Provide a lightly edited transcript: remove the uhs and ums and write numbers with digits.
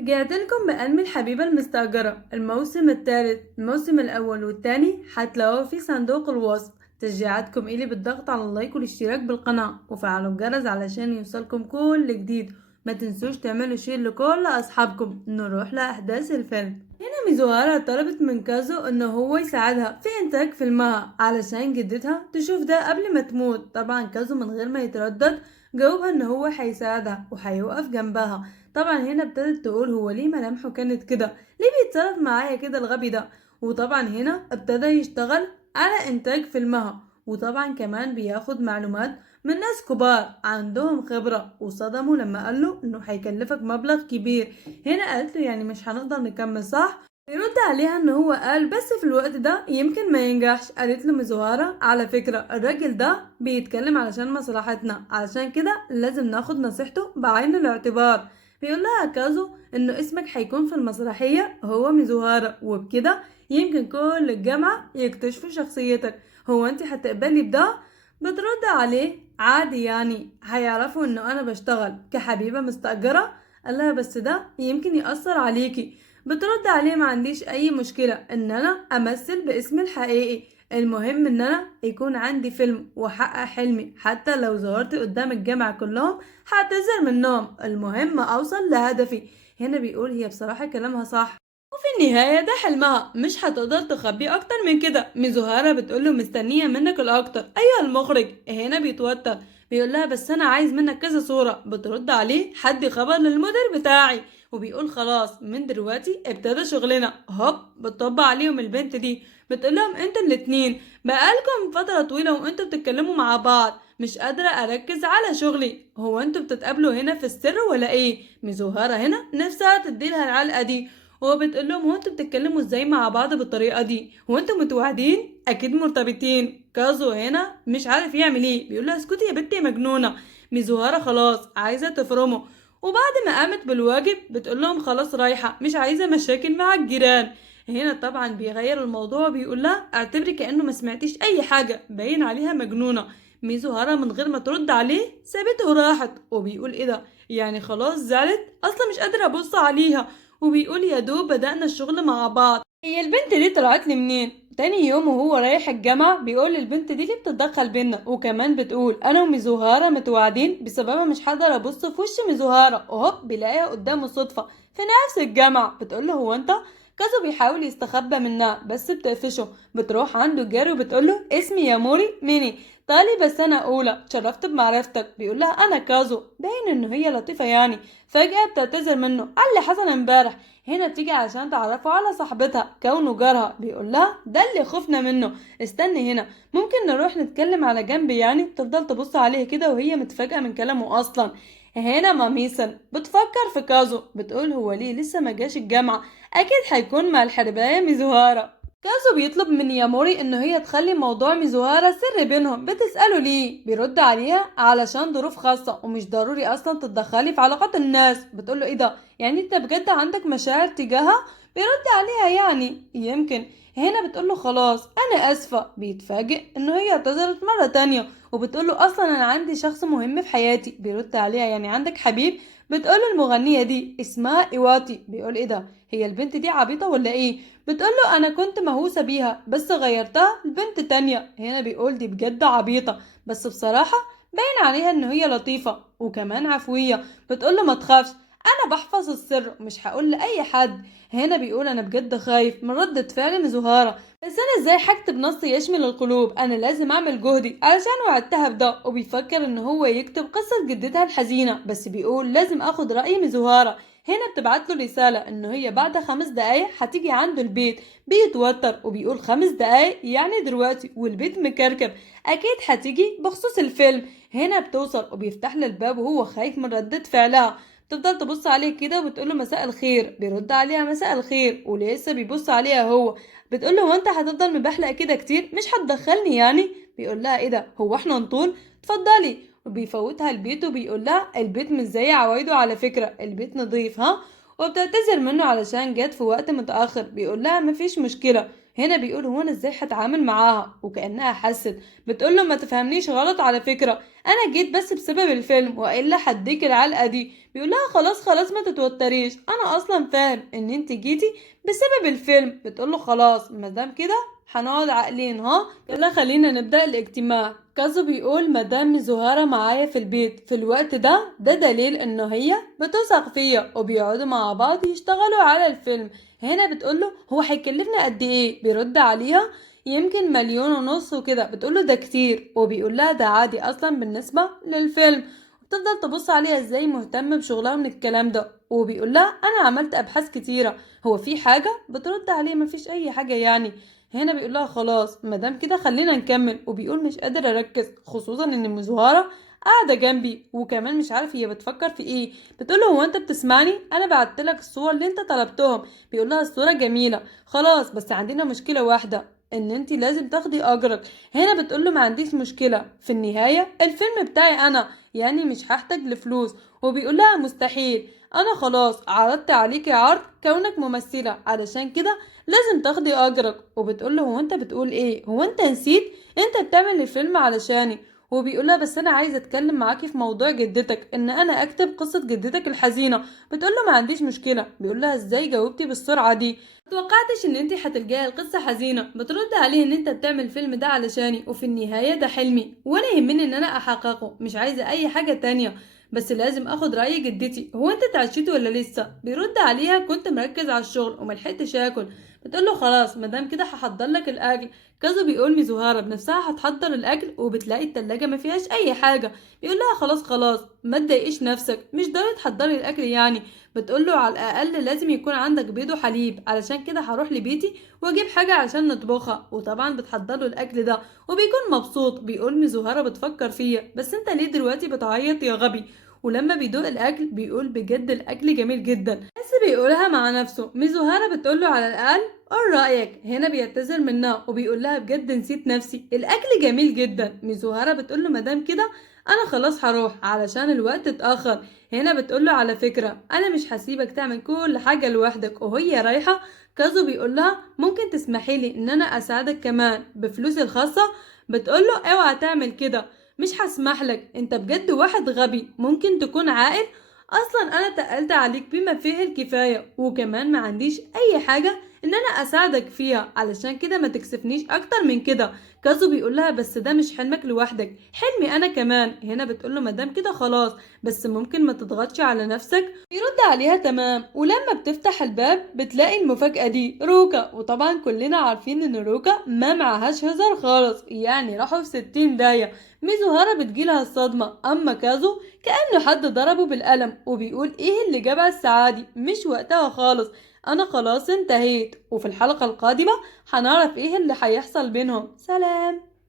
رجعت لكم بأنمي الحبيبة المستأجرة الموسم الثالث. الموسم الأول والثاني هتلاقوه في صندوق الوصف. تشجيعاتكم إلي بالضغط على اللايك والاشتراك بالقناة وفعلوا الجرس علشان يوصلكم كل جديد. ما تنسوش تعملوا شير لكل أصحابكم. نروح لأحداث الفيلم. هنا ميزوهارا طلبت من كازو إن هو يساعدها في إنتاج فيلمها علشان جدتها تشوف ده قبل ما تموت. طبعا كازو من غير ما يتردد جاوبها إن هو هيساعدها وهيوقف جنبها. طبعا هنا ابتدت تقول هو ليه ملامحه كانت كده، ليه بيتصرف معايا كده الغبي ده. وطبعا هنا ابتدى يشتغل على انتاج فيلمها، وطبعا كمان بياخد معلومات من ناس كبار عندهم خبرة، وصدموا لما قاله انه هيكلفك مبلغ كبير. هنا قالت له يعني مش هنقدر نكمل صح؟ يرد عليها ان هو قال بس في الوقت ده يمكن ما ينجحش. قالت له مزوهرة على فكرة الراجل ده بيتكلم علشان مصلحتنا، علشان كده لازم ناخد نصيحته بعين الاعتبار. بيقول لها كازو انه اسمك هيكون في المسرحية هو ميزوهارا، وبكده يمكن كل الجامعة يكتشفوا شخصيتك. هو انت هتقبلي بده؟ بترد عليه عادي، يعني هيعرفوا انه انا بشتغل كحبيبة مستأجرة. قال لها بس ده يمكن يأثر عليكي. بترد عليه ما عنديش اي مشكلة ان انا امثل باسمي الحقيقي، المهم ان انا يكون عندي فيلم واحقق حلمي، حتى لو ظهرت قدام الجامعة كلهم هعتذر منهم، المهم اوصل لهدفي. هنا بيقول هي بصراحة كلامها صح، وفي النهاية ده حلمها مش هتقدر تخبي اكتر من كده. ميزوهارا بتقوله مستنية منك الاكتر ايها المخرج. هنا بيتوتر بيقول لها بس انا عايز منك كذا صورة. بترد عليه حدي خبر للمدير بتاعي. وبيقول خلاص من دلوقتي ابتدى شغلنا. هوب بتطبق عليهم البنت دي، بتقول لهم انتوا الاتنين بقالكم فترة طويلة وانتوا بتتكلموا مع بعض، مش قادرة اركز على شغلي. هو انتوا بتتقابلوا هنا في السر ولا ايه؟ ميزوهارا هنا نفسها تديلها العلقة دي، هو بتقول لهم هو انتوا بتتكلموا ازاي مع بعض بالطريقة دي؟ هو انتوا متوعدين اكيد مرتبطين؟ كازو هنا مش عارف يعمل ايه، بيقول لها اسكتي يا بنتي مجنونة. ميزوهارا خلاص عايزة تفرمه. وبعد ما قامت بالواجب بتقول لهم خلاص رايحة مش عايزة مشاكل مع الجيران. هنا طبعا بيغير الموضوع بيقول لها اعتبري كأنه ما سمعتيش اي حاجة، باين عليها مجنونة. ميزوهارا من غير ما ترد عليه سابته وراحت. وبيقول ايه ده، يعني خلاص زعلت؟ اصلا مش قادرة ابص عليها. وبيقول يا دوب بدأنا الشغل مع بعض، هي البنت دي طلعت لي منين؟ تاني يوم وهو رايح الجامعة بيقول للبنت دي ليه بتتدخل بينا، وكمان بتقول انا وميزوهارا متوعدين بسببها مش هقدر ابص في وش ميزوهارا. وهوب بيلاقيها قدامه صدفة في نفس الجامعة. بتقول له هو انت؟ كازو بيحاول يستخبى منها بس بتقفشه. بتروح عنده جاري وبتقول له اسمي يا موري ميني طالي بس انا اولى اتشرفت بمعرفتك. بيقول لها انا كازو، باين انه هي لطيفة يعني. فجأة بتعتذر منه على اللي حصل امبارح. هنا بتيجي عشان تعرفه على صاحبتها كونه جارها. بيقول لها ده اللي خفنا منه، استني هنا ممكن نروح نتكلم على جنب. يعني تفضل تبص عليه كده وهي متفاجئة من كلامه اصلا. هنا ماميسن بتفكر في كازو، بتقول هو ليه لسه ما جاش الجامعة، اكيد هيكون مع الحرباية ميزوهارا. كازو بيطلب من ياموري ان هي تخلي موضوع ميزوهارا سر بينهم. بتسأله ليه، بيرد عليها علشان ظروف خاصة ومش ضروري اصلا تتدخلي في علاقات الناس. بتقوله ايه ده، يعني انت بجد عندك مشاعر تجاهها؟ بيرد عليها يعني يمكن. هنا بتقوله خلاص انا اسفة. بيتفاجئ انه هي اعتذرت مرة تانية وبتقوله اصلا انا عندي شخص مهم في حياتي. بيرد عليها يعني عندك حبيب؟ بتقوله المغنية دي اسمها ايواتي. بيقول ايه ده، هي البنت دي عبيطة ولا ايه؟ بتقوله انا كنت مهووسة بيها بس غيرتها لبنت تانية. هنا بيقول دي بجد عبيطة بس بصراحة باين عليها ان هي لطيفة وكمان عفوية. بتقوله ما تخافش انا بحفظ السر مش هقول لاي حد. هنا بيقول انا بجد خايف من ردة فعل مزهارة، بس انا ازاي هكتب نص يشمل القلوب، انا لازم اعمل جهدي علشان وعدتها بده. وبيفكر ان هو يكتب قصة جدتها الحزينة، بس بيقول لازم اخد رأي مزهارة. هنا بتبعت له رسالة ان هي بعد 5 دقايق هتيجي عنده البيت. بيتوتر وبيقول 5 دقايق يعني دلوقتي والبيت مكركب، اكيد هتيجي بخصوص الفيلم. هنا بتوصل وبيفتح لها الباب وهو خايف من ردة فعلها. تفضل تبص عليه كده وبتقوله مساء الخير. بيرد عليها مساء الخير ولسه بيبص عليها هو. بتقوله هو انت هتفضل مبحلق كده كتير، مش هتدخلني يعني؟ بيقول لها ايه ده، هو احنا نطول؟ اتفضلي. وبيفوتها البيت وبيقول لها البيت مش زي عوايده على فكرة، البيت نظيف ها. وبتعتذر منه علشان جت في وقت متأخر. بيقول لها مفيش مشكلة. هنا بيقول هو انا ازاي هتعامل معاها، وكأنها حست. بتقول له ما تفهمنيش غلط على فكرة، انا جيت بس بسبب الفيلم والا هديك العلقة دي. بيقول لها خلاص خلاص ما تتوتريش، انا اصلا فاهم ان انت جيتي بسبب الفيلم. بتقول له خلاص مادام كده هنقعد عاقلين، ها يلا خلينا نبدأ الاجتماع. كازو بيقول مدام زهارة معايا في البيت في الوقت ده دليل ان هي بتثق فيا، وبيقعدوا مع بعض يشتغلوا على الفيلم. هنا بتقوله هو هيكلفنا قد ايه؟ بيرد عليها يمكن 1,500,000 وكده. بتقوله ده كتير، وبيقول لها ده عادي اصلا بالنسبة للفيلم. بتفضل تبص عليها ازاي مهتمة بشغلها من الكلام ده، وبيقول لها انا عملت ابحاث كتيرة، هو في حاجة؟ بترد عليه مفيش اي حاجة يعني. هنا بيقول لها خلاص مادام كده خلينا نكمل، وبيقول مش قادر اركز خصوصا ان مزهره قاعده جنبي وكمان مش عارف هي بتفكر في ايه. بتقول له هو انت بتسمعني؟ انا بعت لك الصور اللي انت طلبتهم. بيقول لها الصوره جميله خلاص، بس عندنا مشكله واحده، ان انت لازم تاخدي اجرك. هنا بتقول له ما عنديش مشكله، في النهايه الفيلم بتاعي انا، يعني مش هحتاج لفلوس. وبيقول لها مستحيل، انا خلاص عرضت عليكي عرض كونك ممثله، علشان كده لازم تاخدي اجرك. وبتقول له هو انت بتقول ايه؟ هو انت نسيت انت بتعمل الفيلم علشاني؟ وبيقول لها بس انا عايزه اتكلم معاكي في موضوع جدتك، ان انا اكتب قصه جدتك الحزينه. بتقول له ما عنديش مشكله. بيقول لها ازاي جاوبتي بالسرعه دي؟ متوقعتش ان انت هتلجئي القصه حزينه. بترد عليه ان انت بتعمل الفيلم ده علشاني، وفي النهايه ده حلمي وانا يهمني ان انا احققه، مش عايزه اي حاجه تانية، بس لازم اخد رأي جدتي. هو انت اتعشيت ولا لسه؟ بيرد عليها كنت مركز على الشغل وملحقتش اكل. بتقول له خلاص مادام كده هحضر لك الاكل. كازو بيقول ميزوهارا بنفسها هتحضر الاكل، وبتلاقي التلاجة ما فيهاش اي حاجه. بيقول لها خلاص خلاص ما تضايقيش نفسك، مش ضروري تحضري الاكل يعني. بتقول له على الاقل لازم يكون عندك بيض وحليب، علشان كده هروح لبيتي واجيب حاجه عشان نطبخها. وطبعا بتحضر له الاكل ده وبيكون مبسوط. بيقول ميزوهارا بتفكر فيا، بس انت ليه دلوقتي بتعيط يا غبي؟ ولما بيدوق الاكل بيقول بجد الاكل جميل جدا، بس بيقولها مع نفسه. ميزوهارا بتقوله على الاقل قول رايك. هنا بيعتذر منها وبيقول لها بجد نسيت نفسي، الاكل جميل جدا. ميزوهارا بتقول له مادام كده انا خلاص هروح علشان الوقت اتاخر. هنا بتقول له على فكره انا مش هسيبك تعمل كل حاجه لوحدك. وهي رايحه كازو بيقول لها ممكن تسمحي لي ان انا اساعدك كمان بفلوسي الخاصه؟ بتقول له اوعى تعمل كده، مش هسمح لك، انت بجد واحد غبي. ممكن تكون عاقل؟ اصلا انا تقلت عليك بما فيه الكفاية، وكمان ما عنديش اي حاجة ان انا اساعدك فيها، علشان كده ما تكسفنيش اكتر من كده. كازو بيقول لها بس ده مش حلمك لوحدك، حلمي انا كمان. هنا بتقول له مادام كده خلاص، بس ممكن ما تضغطش على نفسك؟ بيرد عليها تمام. ولما بتفتح الباب بتلاقي المفاجأة دي روكا. وطبعا كلنا عارفين ان روكا ما معهاش هزار خالص، يعني راحوا في 60 داية. ميزوهارا بتجيلها الصدمة، اما كازو كأنه حد ضربه بالقلم، وبيقول ايه اللي جابها الساعة دي؟ مش وقتها خالص، انا خلاص انتهيت. وفي الحلقة القادمة هنعرف ايه اللي هيحصل بينهم. سلام.